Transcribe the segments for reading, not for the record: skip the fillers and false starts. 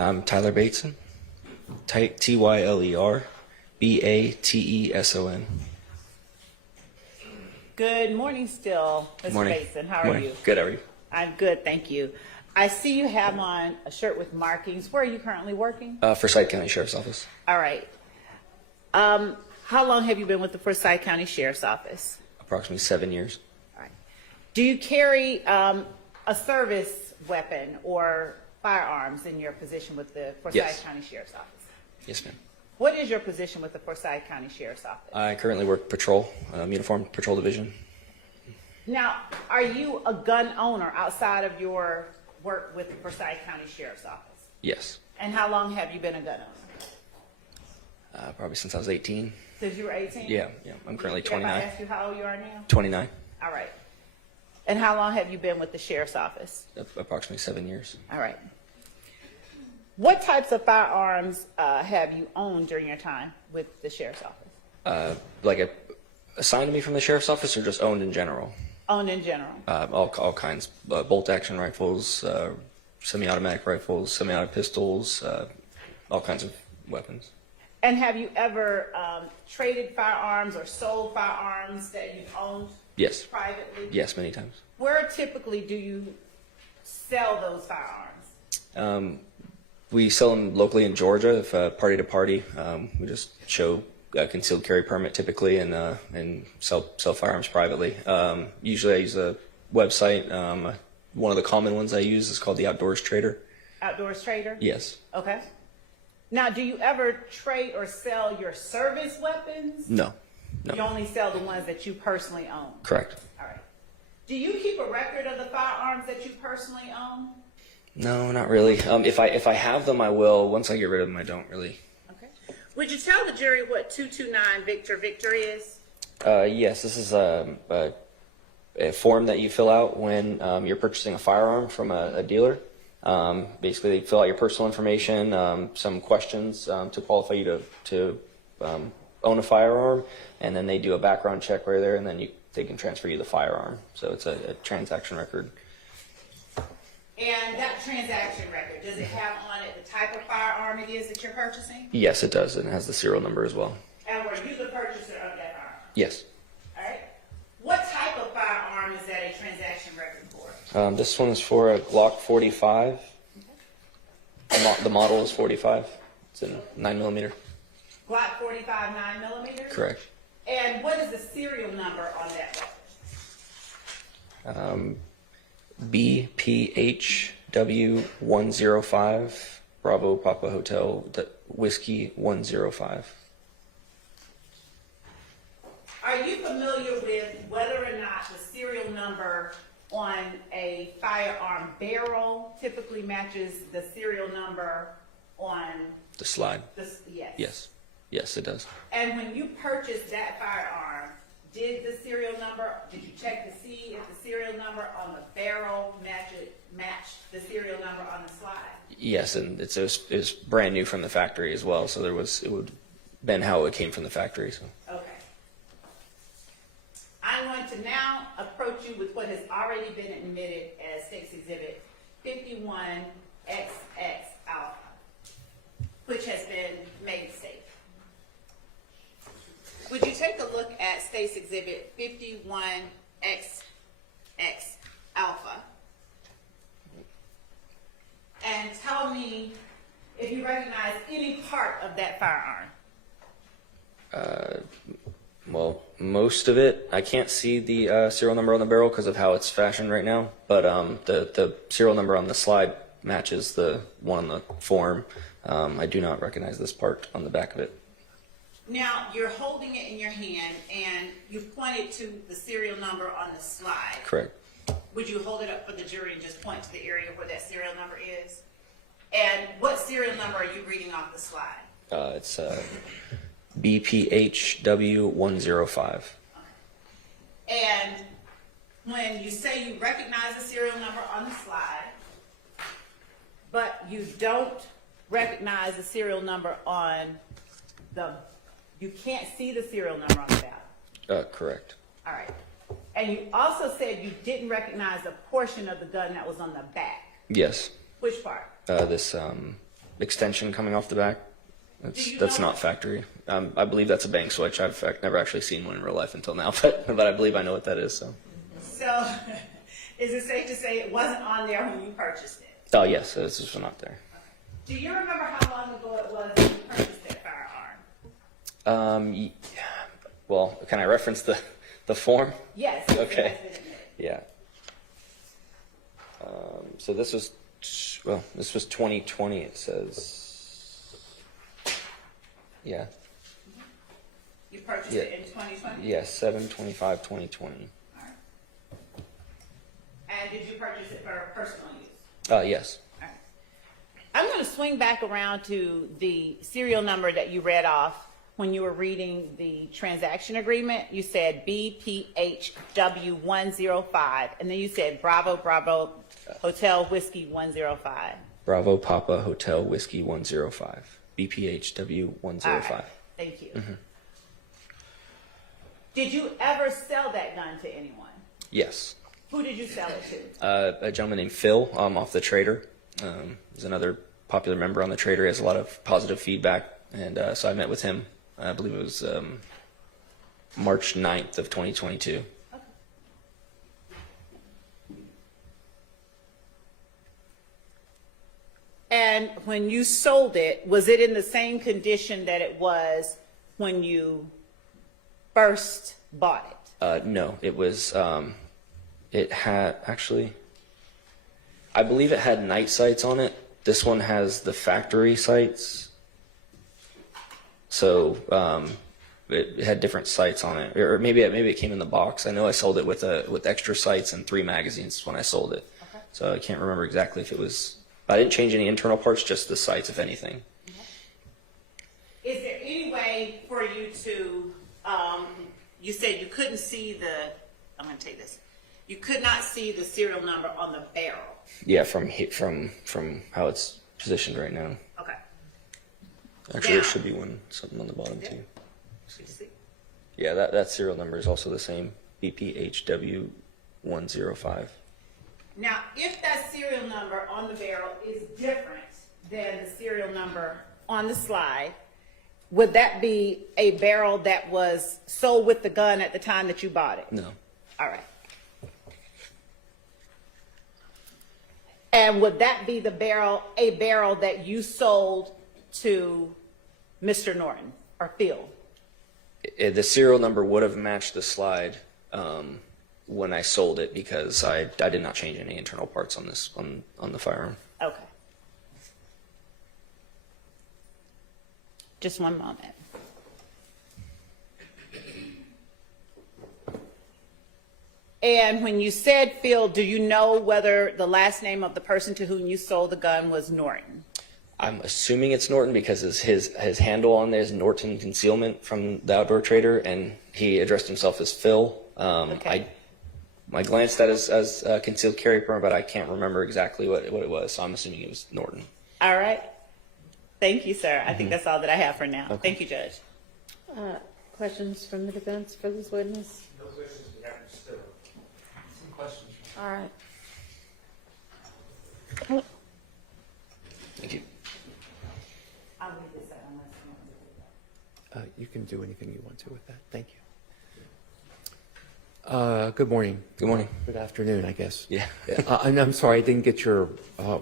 I'm Tyler Batson. Tyler Bateson. Good morning still, Mr. Morning. Batson. How are Morning. you? Good, how are you? I'm good, thank you. I see you have on a shirt with markings. Where are you currently working? Forsyth County Sheriff's Office. All right. How long have you been with the Forsyth County Sheriff's Office? Approximately 7 years. All right. Do you carry a service weapon or firearms in your position with the Forsyth Yes. County Sheriff's Office? Yes, ma'am. What is your position with the Forsyth County Sheriff's Office? I currently work patrol, uniformed patrol division. Now, are you a gun owner outside of your work with the Forsyth County Sheriff's Office? Yes. And how long have you been a gun owner? Probably since I was 18. Since you were 18? Yeah. I'm currently If 29. I ask you how old you are now? 29. All right. And how long have you been with the Sheriff's Office? Approximately 7 years. All right. What types of firearms have you owned during your time with the Sheriff's Office? Assigned to me from the Sheriff's Office or just owned in general? Owned in general. All kinds. Bolt-action rifles, semi-automatic rifles, semi-automatic pistols, all kinds of weapons. And have you ever traded firearms or sold firearms that you've owned Yes. privately? Yes, many times. Where typically do you sell those firearms? We sell them locally in Georgia, if party to party. We just show a concealed carry permit typically and sell firearms privately. Usually I use a website. One of the common ones I use is called the Outdoors Trader. Outdoors Trader? Yes. Okay. Now, do you ever trade or sell your service weapons? No. You only sell the ones that you personally own? Correct. All right. Do you keep a record of the firearms that you personally own? No, not really. If I have them, I will. Once I get rid of them, I don't really. Okay. Would you tell the jury what 229 Victor is? Yes, this is a form that you fill out when you're purchasing a firearm from a dealer. Basically, they fill out your personal information, some questions to qualify you to own a firearm, and then they do a background check right there, and then they can transfer you the firearm. So it's a transaction record. And that transaction record, does it have on it the type of firearm it is that you're purchasing? Yes, it does, and it has the serial number as well. And were you the purchaser of that firearm? Yes. All right. What type of firearm is that a transaction record for? This one is for a Glock 45. The model is 45. It's in 9mm. Glock 45 9mm? Correct. And what is the serial number on that weapon? BPHW105, Bravo Papa Hotel, Whiskey 105. Are you familiar with whether or not the serial number on a firearm barrel typically matches the serial number on The slide. this? Yes. Yes. Yes, it does. And when you purchased that firearm, did the serial number, did you check to see if the serial number on the barrel matched the serial number on the slide? Yes, and it was brand new from the factory as well, so it would been how it came from the factory. So. Okay. I'm going to now approach you with what has already been admitted as State's Exhibit 51XX Alpha, which has been made safe. Would you take a look at State's Exhibit 51XX Alpha and tell me if you recognize any part of that firearm? Well, most of it, I can't see the serial number on the barrel because of how it's fashioned right now, but the serial number on the slide matches the one on the form. I do not recognize this part on the back of it. Now, you're holding it in your hand, and you pointed to the serial number on the slide. Correct. Would you hold it up for the jury and just point to the area where that serial number is? And what serial number are you reading off the slide? It's BPHW105. And when you say you recognize the serial number on the slide, but you don't recognize the serial number on you can't see the serial number on the ballot. Correct. All right. And you also said you didn't recognize a portion of the gun that was on the back. Yes. Which part? This extension coming off the back. Do you That's know- not factory. I believe that's a bank switch. I've never actually seen one in real life until now, but I believe I know what that is. So. So, is it safe to say it wasn't on there when you purchased it? Oh yes, this is not there. Do you remember how long ago it was when you purchased that firearm? Well, can I reference the form? Yes. Okay. it has been admitted. Yeah. So this was 2020. It says. Yeah. You purchased Yeah. it in 2020? Yes, 7/25/2020. All right. And did you purchase it for personal use? Yes. All right. I'm going to swing back around to the serial number that you read off when you were reading the transaction agreement. You said BPHW105, and then you said Bravo Bravo Hotel Whiskey 105. Bravo Papa Hotel Whiskey 105. BPHW 105. All right. Thank you. Did you ever sell that gun to anyone? Yes. Who did you sell it to? A gentleman named Phil off the Trader. He's another popular member on the Trader. He has a lot of positive feedback, and so I met with him. I believe it was March 9th of 2022. Okay. And when you sold it, was it in the same condition that it was when you first bought it? No, it was, it had, actually, I believe it had night sights on it. This one has the factory sights. So it had different sights on it, or maybe it came in the box. I know I sold it with extra sights and 3 magazines when I sold it. Okay. So I can't remember exactly if it was. I didn't change any internal parts, just the sights, if anything. Is there any way for you to, you said you couldn't see I'm going to take this. You could not see the serial number on the barrel. Yeah, from how it's positioned right now. Okay. Actually, Now- there should be something on the bottom too. You see? Yeah, that serial number is also the same. BPHW 105. Now, if that serial number on the barrel is different than the serial number on the slide, would that be a barrel that was sold with the gun at the time that you bought it? No. All right. And would that be a barrel that you sold to Mr. Norton or Phil? The serial number would have matched the slide when I sold it because I did not change any internal parts on the firearm. Okay. Just one moment. And when you said Phil, do you know whether the last name of the person to whom you sold the gun was Norton? I'm assuming it's Norton because his handle on there is Norton Concealment from the Outdoor Trader, and he addressed himself as Phil. Okay. I glanced at as concealed carry permit, but I can't remember exactly what it was, so I'm assuming it was Norton. All right. Thank you, sir. I think that's all that I have for now. Okay. Thank you, Judge. Questions from the defense for this witness? No questions, we have still. Some questions. All right. Thank you. I'll leave this out unless you want to. You can do anything you want to with that. Thank you. Good morning. Good morning. Good afternoon, I guess. Yeah. And I'm sorry, I didn't get your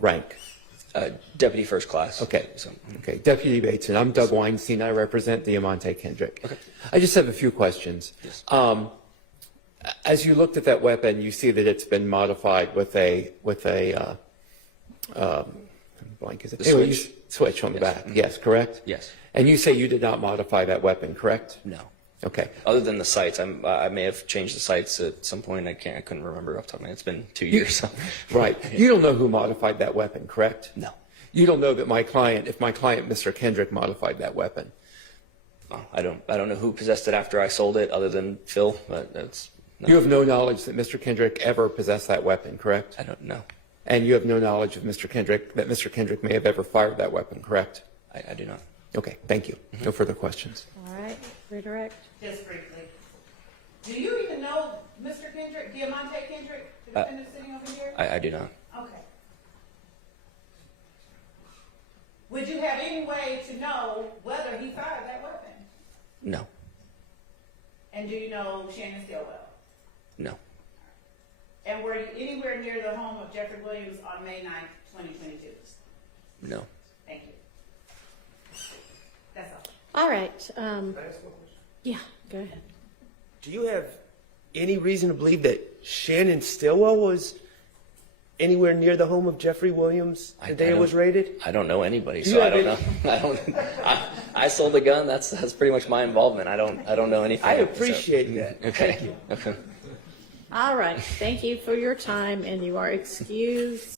rank. Deputy First Class. Okay. So, Okay. Deputy Batson. I'm Doug Weinstein. I represent Deamonte Kendrick. Okay. I just have a few questions. Yes. As you looked at that weapon, you see that it's been modified with a blank is it? The Anyway, switch. Switch on the Yes. back. Yes, correct? Yes. And you say you did not modify that weapon, correct? No. Okay. Other than the sights, I may have changed the sights at some point. I couldn't remember off the top of my head. It's been 2 years. So. Right. You don't know who modified that weapon, correct? No. You don't know that if my client, Mr. Kendrick, modified that weapon. I don't know who possessed it after I sold it, other than Phil. But that's. No. You have no knowledge that Mr. Kendrick ever possessed that weapon, correct? I don't know. And you have no knowledge of Mr. Kendrick may have ever fired that weapon, correct? I do not. Okay. Thank you. No further questions. All right. Redirect. Just briefly. Do you even know Mr. Kendrick, Deamonte Kendrick, the defendant sitting over here? I do not. Okay. Would you have any way to know whether he fired that weapon? No. And do you know Shannon Stillwell? No. And were you anywhere near the home of Jeffrey Williams on May 9th, 2022? No. Thank you. That's all. All right. Yeah, go ahead. Do you have any reason to believe that Shannon Stillwell was anywhere near the home of Jeffrey Williams the day it was raided? I don't know anybody, You so I have don't know. I don't. I sold the gun. That's pretty much my involvement. I don't know anything. I so- appreciate that. Okay. Thank you. Okay. All right. Thank you for your time, and you are excused.